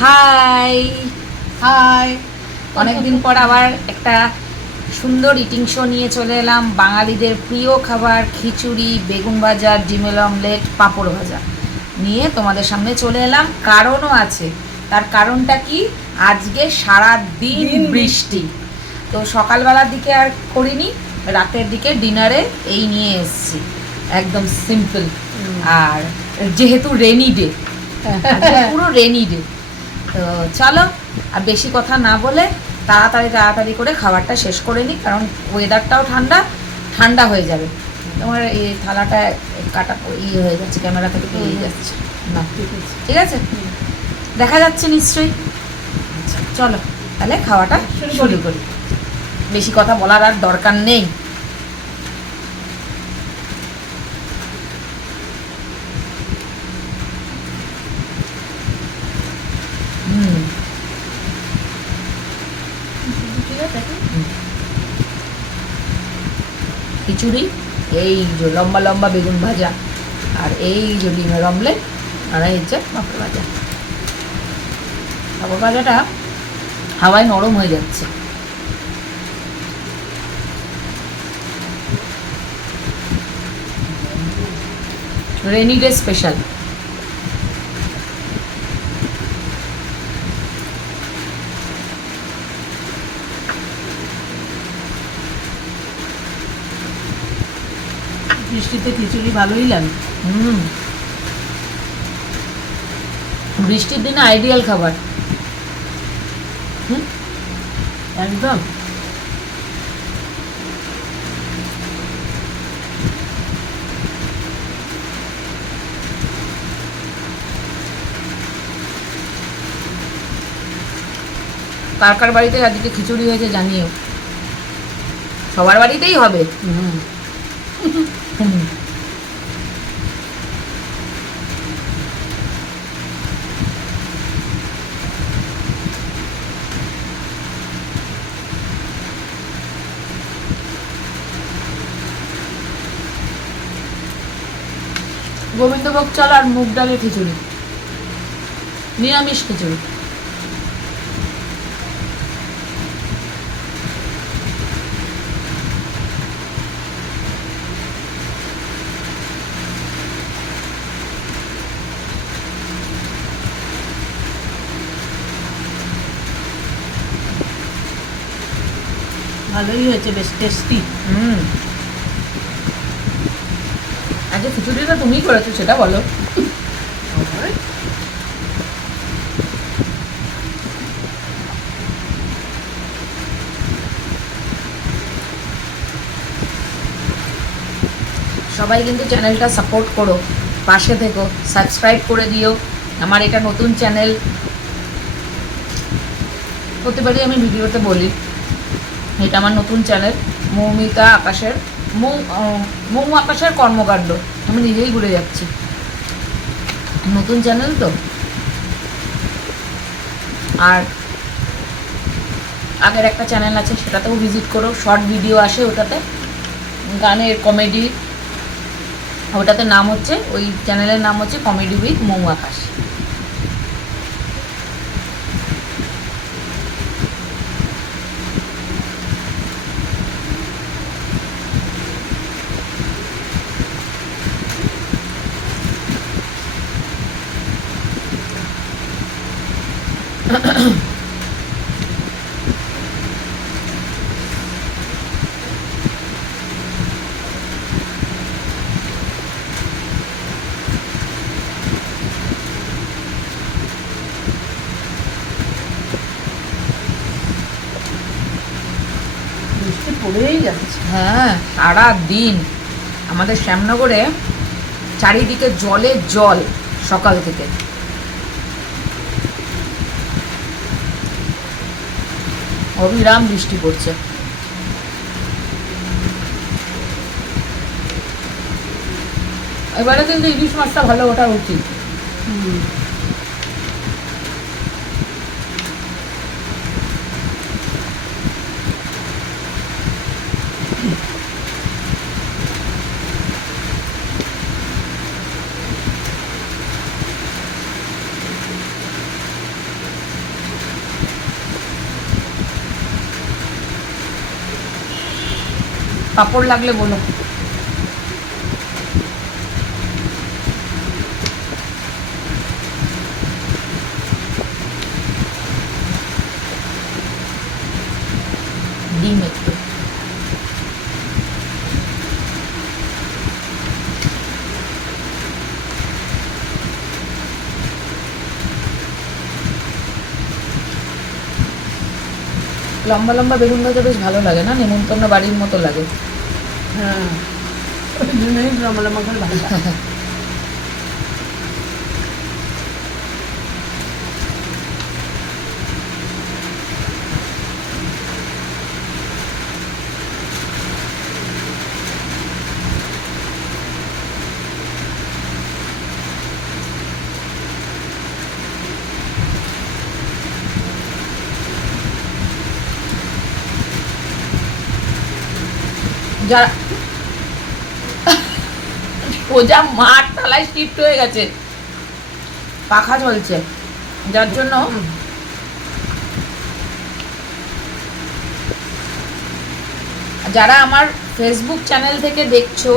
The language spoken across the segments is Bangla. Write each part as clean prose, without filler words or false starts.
High high. অনেকদিন পর আবার একটা সুন্দর ইটিং শো নিয়ে চলে এলাম। বাঙালিদের প্রিয় খাবার খিচুড়ি, বেগুন ভাজা, ডিমের অমলেট, পাঁপড় ভাজা নিয়ে তোমাদের সামনে চলে এলাম। কারণও আছে। তার কারণটা কি? আজকে সারা দিন বৃষ্টি, তো সকালবেলার দিকে আর করিনি, রাতের দিকে ডিনারে এই নিয়ে এসেছি, একদম সিম্পল। আর যেহেতু রেনি ডে, পুরো রেনি ডে, তো চলো আর বেশি কথা না বলে তাড়াতাড়ি করে খাবারটা শেষ করে নিই, কারণ ওয়েদারটাও ঠান্ডা ঠান্ডা হয়ে যাবে। তোমার এই থালাটা কাটা হয়ে যাচ্ছে, ক্যামেরা থেকে বেরিয়ে যাচ্ছে না, ঠিক আছে? দেখা যাচ্ছে নিশ্চয়ই। আচ্ছা চলো তাহলে খাওয়াটা শুরু করি, বেশি কথা বলার আর দরকার নেই। খিচুড়ি, এই যে লম্বা লম্বা বেগুন ভাজা, আর এই যে ডিমের অমলেট, আর এই হচ্ছে পাঁপড় ভাজা। পাঁপড় ভাজাটা হাওয়ায় নরম হয়ে যাচ্ছে। Rainy day special. বৃষ্টিতে খিচুড়ি ভালোই লাগে। বৃষ্টির দিনে আইডিয়াল খাবার। একদম। কার কার বাড়িতে আজকে খিচুড়ি হয়েছে জানিও। সবার বাড়িতেই হবে। গোবিন্দভোগ চাল আর মুগ ডালের খিচুড়ি, নিরামিষ খিচুড়ি। ভালোই হয়েছে, বেশ টেস্টি। আজকে খিচুড়িটা তুমিই করেছো, সেটা বলো। সবাই কিন্তু চ্যানেলটা সাপোর্ট করো, পাশে থেকো, সাবস্ক্রাইব করে দিও। আমার এটা নতুন চ্যানেল, প্রতিবারই আমি ভিডিওতে বলি এটা আমার নতুন চ্যানেল, মৌমিতা আকাশের মৌ আকাশের কর্মকাণ্ড। আমি নিজেই ভুলে যাচ্ছি, নতুন চ্যানেল তো। আর আগের একটা চ্যানেল আছে, সেটাতেও ভিজিট করো, শর্ট ভিডিও আসে ওটাতে, গানের কমেডি। ওটাতে নাম হচ্ছে, ওই চ্যানেলের নাম হচ্ছে কমেডি উইথ মৌ আকাশ। বৃষ্টি পড়েই যাচ্ছে। হ্যাঁ, সারা দিন আমাদের শ্যামনগরে চারিদিকে জলে জল, সকাল থেকে। অবিরাম বৃষ্টি পড়ছে। এবারে কিন্তু ইলিশ মাছটা ভালো ওঠা উচিত। পাঁপড় লাগলে বলো। ডিম একটু। লম্বা লম্বা বেগুন ভাজা বেশ ভালো লাগে না, নেমন্তন্ন বাড়ির মতো লাগে। হ্যাঁ, ওই জন্যই লম্বা লম্বা করে ভাজা। যারা সোজা মাঠ তলায় শিফট হয়ে গেছে, পাখা চলছে, যার জন্য যারা আমার ফেসবুক চ্যানেল থেকে দেখছো,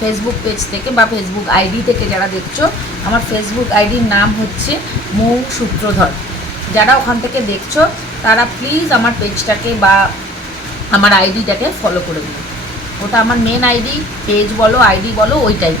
ফেসবুক পেজ থেকে বা ফেসবুক আইডি থেকে যারা দেখছো, আমার ফেসবুক আইডির নাম হচ্ছে মৌ সূত্রধর। যারা ওখান থেকে দেখছো তারা প্লিজ আমার পেজটাকে বা আমার আইডিটাকে ফলো করে দিও। ওটা আমার মেন আইডি, পেজ বলো আইডি বলো ওইটাই।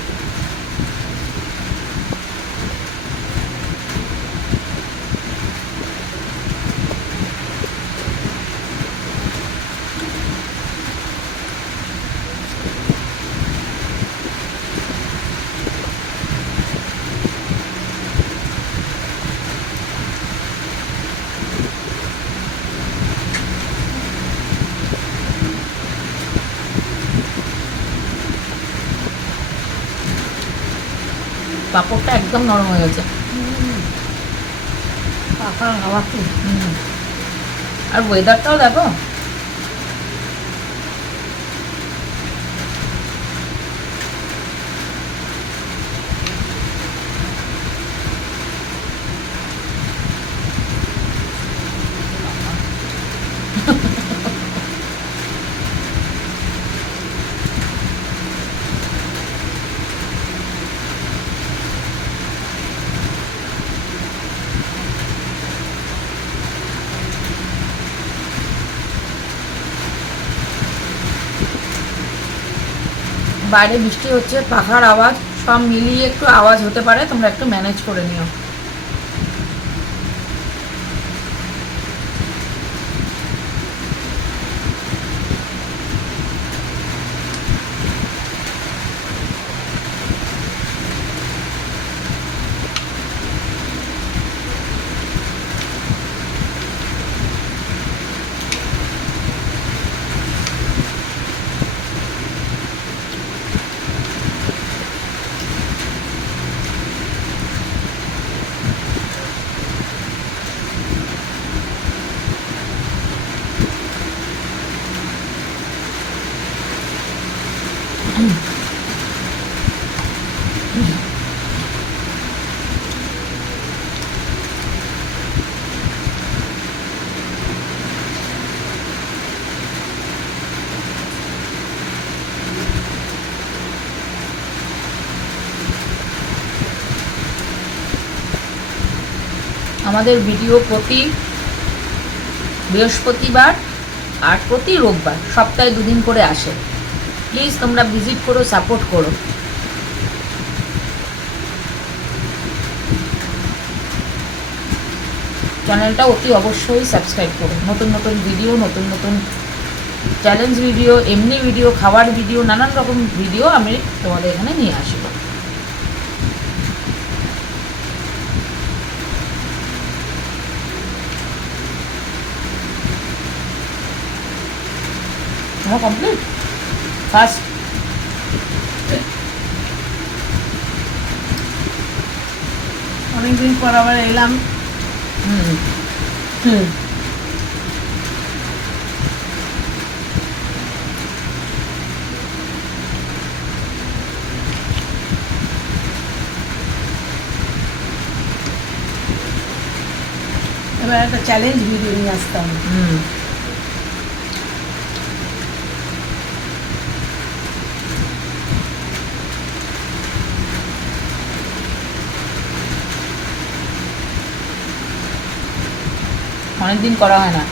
পাঁপড়টা একদম নরম হয়ে গেছে। পাখা হাওয়া কি আর ওয়েদারটাও দেখো, বাইরে বৃষ্টি হচ্ছে, পাখার আওয়াজ সব মিলিয়ে একটু আওয়াজ হতে পারে, তোমরা একটু ম্যানেজ করে নিও। আমাদের ভিডিও প্রতি বৃহস্পতিবার আর প্রতি রোববার, সপ্তাহে 2 দিন করে আসে। প্লিজ তোমরা ভিজিট করো, সাপোর্ট করো। চ্যানেলটা অতি অবশ্যই সাবস্ক্রাইব করো। নতুন নতুন ভিডিও, নতুন নতুন চ্যালেঞ্জ ভিডিও, এমনি ভিডিও, খাওয়ার ভিডিও, নানান রকম ভিডিও আমি তোমাদের এখানে নিয়ে আসবো। তোমার কমপ্লিট ফার্স্ট? অনেকদিন পর আবার এলাম। হুম, এবার একটা চ্যালেঞ্জ ভিডিও নিয়ে আসতাম। হুম। অনেকদিন করা হয় না।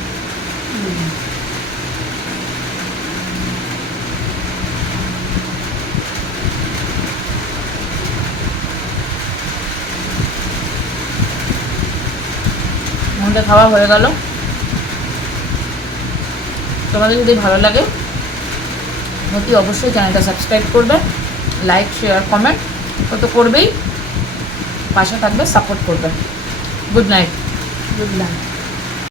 আমাদের খাওয়া হয়ে গেল। তোমাদের যদি ভালো লাগে অতি অবশ্যই চ্যানেলটা সাবস্ক্রাইব করবে, লাইক শেয়ার কমেন্ট তো করবেই, পাশে থাকবে, সাপোর্ট করবে। Good night. Good night.